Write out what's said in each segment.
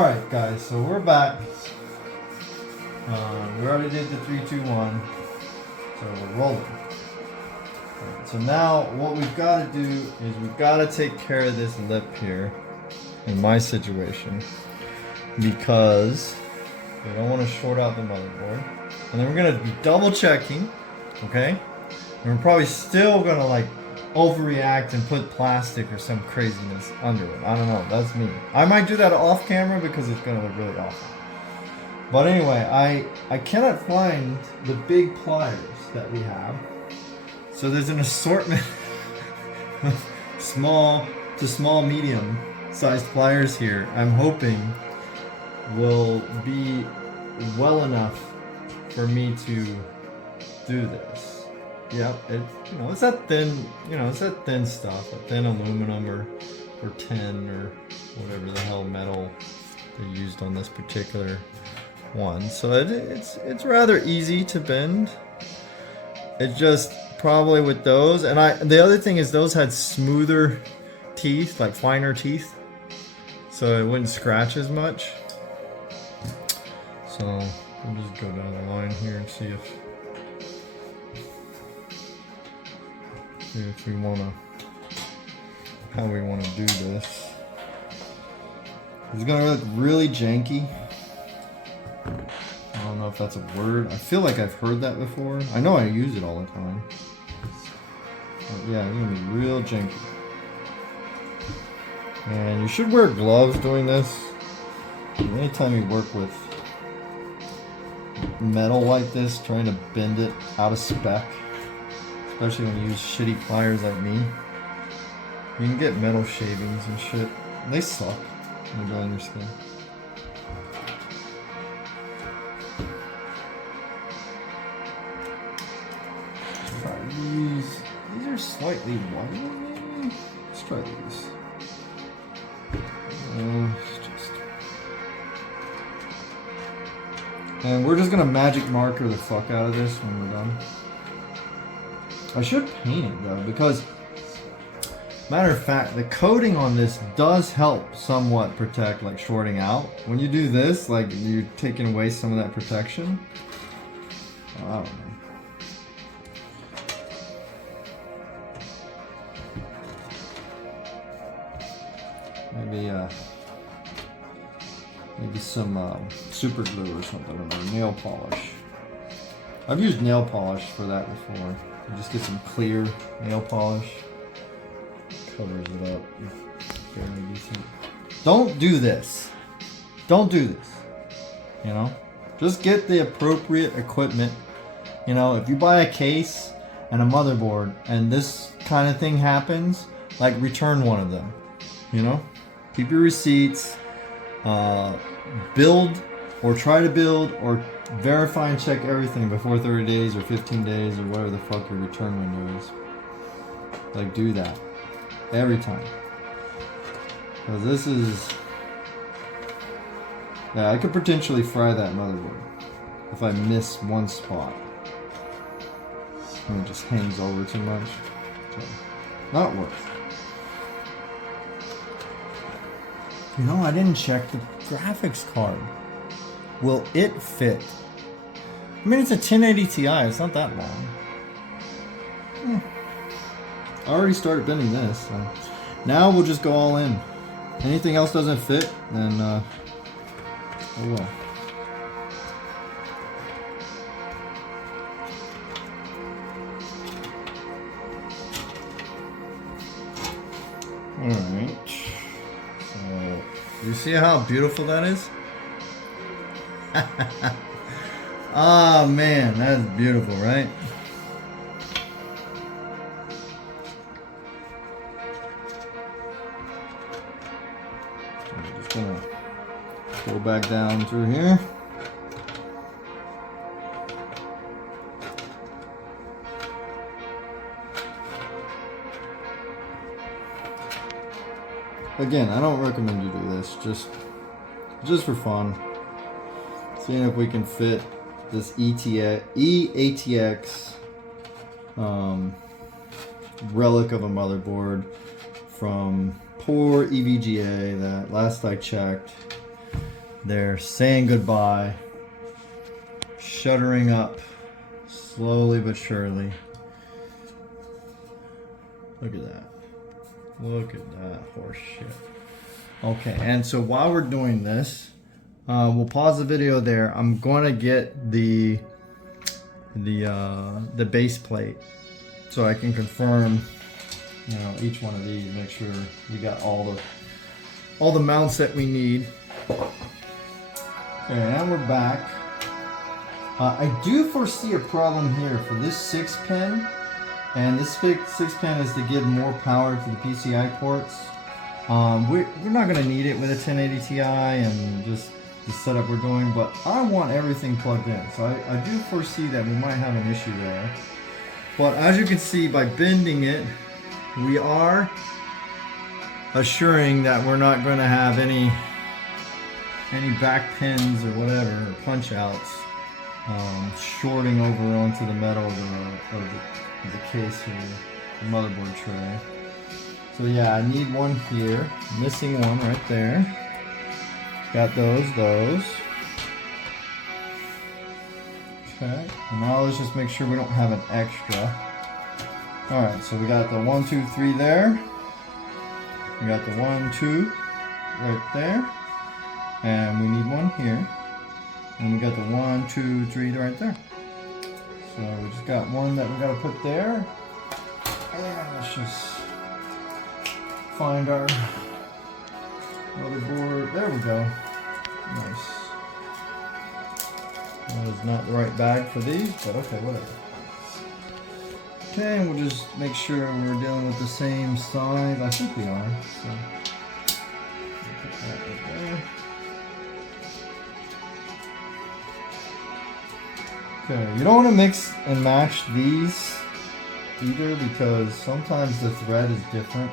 Alright guys, so we're back. We already did the 3, 2, 1. So we're rolling. Right, so now what we've got to do is we've got to take care of this lip here in my situation, because we don't want to short out the motherboard. And then we're going to be double checking, okay? And we're probably still going to like overreact and put plastic or some craziness under it. I don't know, that's me. I might do that off camera because it's going to look really awful. But anyway, I cannot find the big pliers that we have. So there's an assortment of small to small medium sized pliers here. I'm hoping will be well enough for me to do this. Yep, it's that thin, it's that thin stuff, that thin aluminum or tin or whatever the hell metal they used on this particular one. So it's rather easy to bend. It's just probably with those, and the other thing is those had smoother teeth, like finer teeth, so it wouldn't scratch as much. So we'll just go down the line here and see if we how we want to do this. It's gonna look really janky. I don't know if that's a word. I feel like I've heard that before. I know I use it all the time. But yeah, it's gonna be real janky. And you should wear gloves doing this. Anytime you work with metal like this, trying to bend it out of spec, especially when you use shitty pliers like me, you can get metal shavings and shit. They suck when they go on your skin. Try these. These are slightly wider, maybe? Let's try these. And we're just gonna magic marker the fuck out of this when we're done. I should paint it though, because matter of fact, the coating on this does help somewhat protect, like shorting out. When you do this, like you're taking away some of that protection. I don't know. Maybe some super glue or something, or nail polish. I've used nail polish for that before. You just get some clear nail polish, covers it up fairly decent. Don't do this. Don't do this. Just get the appropriate equipment. If you buy a case and a motherboard and this kind of thing happens, like return one of them. Keep your receipts. Build or try to build or verify and check everything before 30 days or 15 days or whatever the fuck your return window is. Like, do that every time, because this is, I could potentially fry that motherboard if I miss one spot and it just hangs over too much. So, not worth. I didn't check the graphics card. Will it fit? I mean, it's a 1080 Ti. It's not that long. I already started bending this. So now we'll just go all in. Anything else doesn't fit, then oh well. Alright. So, you see how beautiful that is? Oh man, that's beautiful, right? I'm just gonna go back down through here. Again, I don't recommend you do this, just for fun. Seeing if we can fit this E-ATX relic of a motherboard from poor EVGA that last I checked they're saying goodbye, shuttering up, slowly but surely. Look at that. Look at that horse shit. Okay, and so while we're doing this, we'll pause the video there. I'm going to get the base plate so I can confirm, you know, each one of these. Make sure we got all the mounts that we need. Okay, and we're back. I do foresee a problem here for this 6-pin, and this 6-pin is to give more power to the PCI ports. We're not going to need it with a 1080 Ti and just the setup we're doing, but I want everything plugged in, so I do foresee that we might have an issue there. But as you can see, by bending it, we are assuring that we're not going to have any back pins or whatever, or punch outs, shorting over onto the metal of the case here, the motherboard tray. So yeah, I need one here, missing one right there. Got those. Okay, and now let's just make sure we don't have an extra. Alright, so we got the 1, 2, 3 there. We got the 1, 2 right there. And we need one here. And we got the 1, 2, 3 right there. So we just got one that we gotta put there. And let's just find our motherboard. There we go. Nice. That is not the right bag for these, but okay, whatever. Okay, and we'll just make sure we're dealing with the same size. I think we are. So put that right there. Okay, you don't want to mix and match these either, because sometimes the thread is different.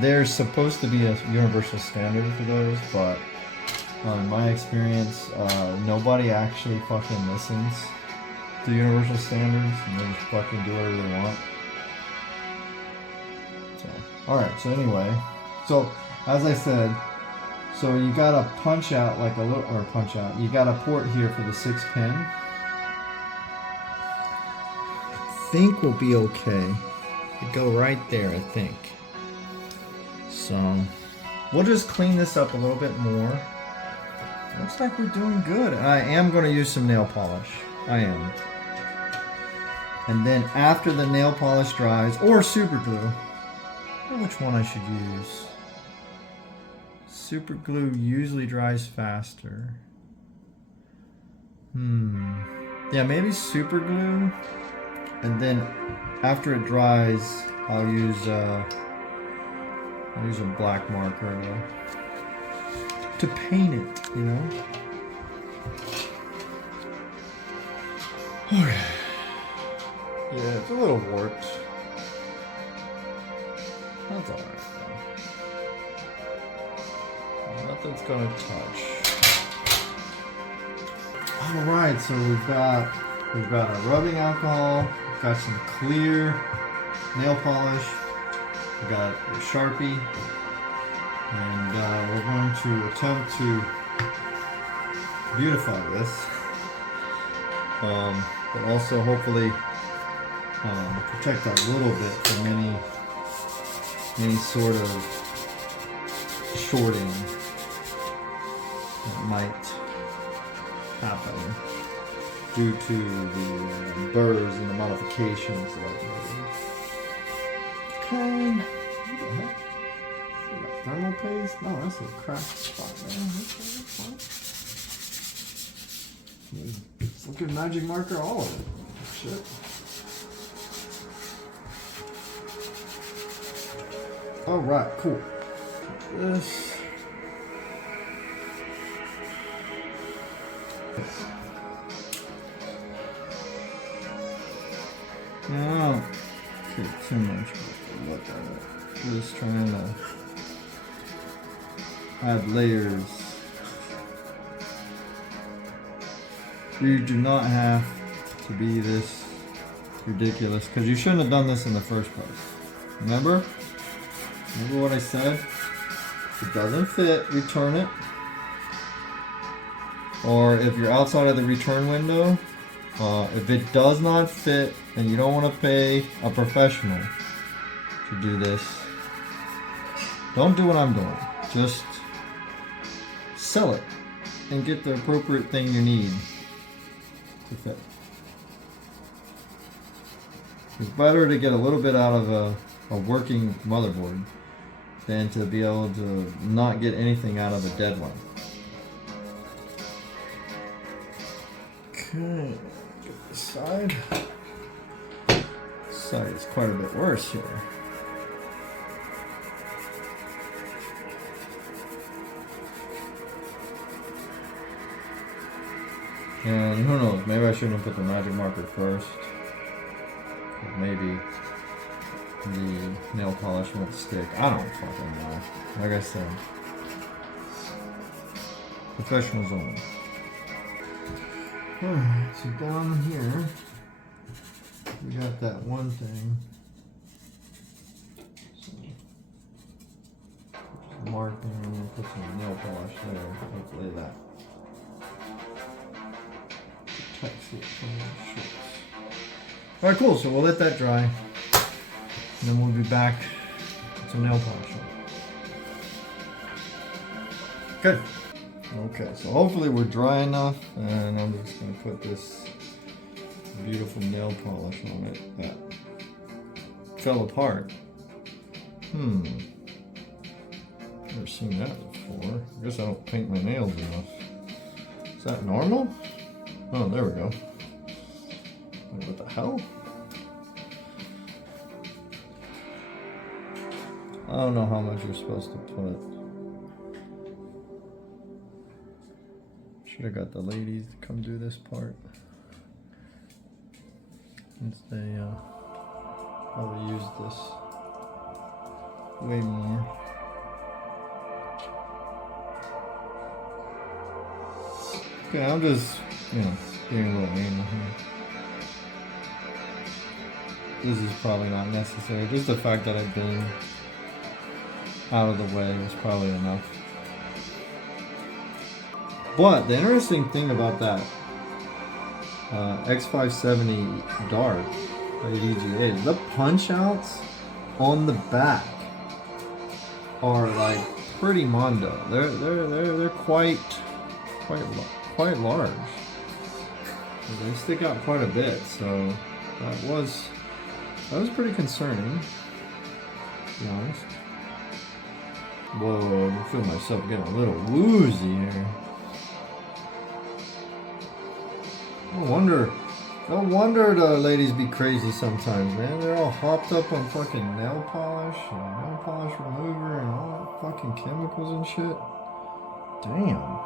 There's supposed to be a universal standard for those, but in my experience, nobody actually fucking listens to universal standards, and they just fucking do whatever they want. So, alright, so anyway, so as I said, so you got a punch out, like a little, or punch out, you got a port here for the 6-pin. I think we'll be okay. We go right there, I think. So we'll just clean this up a little bit more. Looks like we're doing good. I am going to use some nail polish. I am. And then after the nail polish dries, or super glue, I don't know which one I should use. Super glue usually dries faster. Yeah, maybe super glue. And then after it dries, I'll use a black marker to paint it, you know? Okay. Yeah, it's a little warped. That's alright though. Nothing's gonna touch. Alright, so we've got our rubbing alcohol, we've got some clear nail polish, we've got a Sharpie, and we're going to attempt to beautify this, but also hopefully protect a little bit from any sort of shorting that might happen due to the burrs and the modifications that I made. Okay. What the heck? Thermal paste? No, that's a cracked spot there. It's looking magic marker all of it. Shit. Alright, cool. This. Now, okay, too much. Look at it. Just trying to add layers. You do not have to be this ridiculous, because you shouldn't have done this in the first place. Remember? Remember what I said? If it doesn't fit, return it. or if you're outside of the return window, if it does not fit and you don't want to pay a professional to do this, don't do what I'm doing. Just sell it and get the appropriate thing you need to fit. It's better to get a little bit out of a working motherboard than to be able to not get anything out of a dead one. Okay, get this side. This side is quite a bit worse here. And who knows, maybe I shouldn't have put the magic marker first. Maybe the nail polish won't stick. I don't fucking know. Like I said, professional zone. Alright, so down here, we got that one thing. So, just marking and put some nail polish there. Hopefully that protects it from the shits. Alright, cool. So we'll let that dry. And then we'll be back with some nail polish on. Good. Okay, so hopefully we're dry enough, and I'm just going to put this beautiful nail polish on it that fell apart. Never seen that before. I guess I don't paint my nails enough. Is that normal? Oh, there we go. What the hell? I don't know how much you're supposed to put. Should have got the ladies to come do this part. Since they probably use this way more. Okay, I'm just, being a little anal here. This is probably not necessary. Just the fact that I've been out of the way was probably enough. But the interesting thing about that X570 Dark EVGA is the punch outs on the back are like pretty mondo. They're quite large. They stick out quite a bit, so that was pretty concerning, to be honest. Whoa, I feel myself getting a little woozy here. No wonder the ladies be crazy sometimes, man. They're all hopped up on fucking nail polish and nail polish remover and all that fucking chemicals and shit. Damn.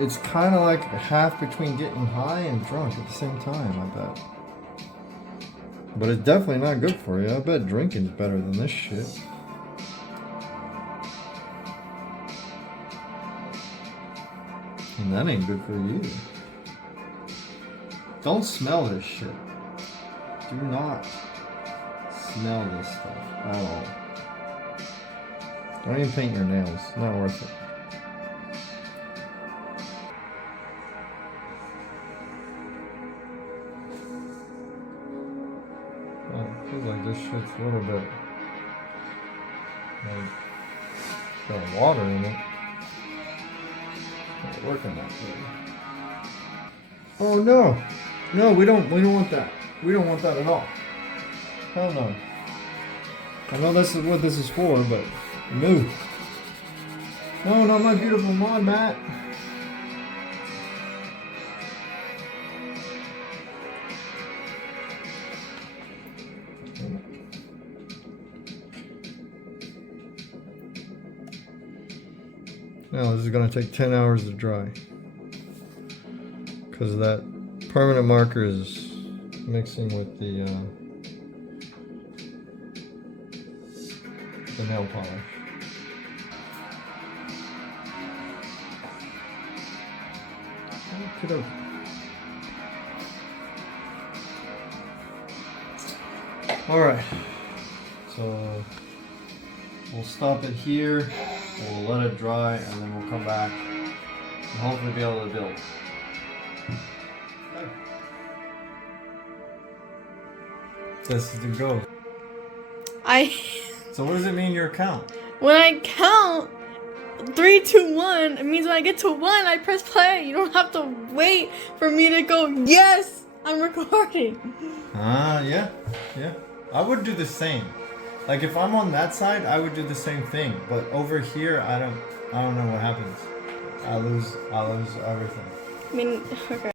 It's kind of like a half between getting high and drunk at the same time, I bet. But it's definitely not good for you. I bet drinking's better than this shit. And that ain't good for you. Don't smell this shit. Do not smell this stuff at all. Don't even paint your nails. Not worth it. Feels like this shit's a little bit like got water in it. It's not working that good. Oh no! No, we don't want that. We don't want that at all. Hell no. I know this is what this is for, but move. No, not my beautiful mod, Matt. Now this is going to take 10 hours to dry because that permanent marker is mixing with the nail polish. All right, so we'll stop it here. We'll let it dry and then we'll come back and hopefully be able to build. Okay. This is the go. So what does it mean your count? When I count 3, 2, 1, it means when I get to 1, I press play. You don't have to wait for me to go, yes, I'm recording. Yeah. I would do the same. Like if I'm on that side, I would do the same thing. But over here, I don't know what happens. I lose everything. I mean, okay.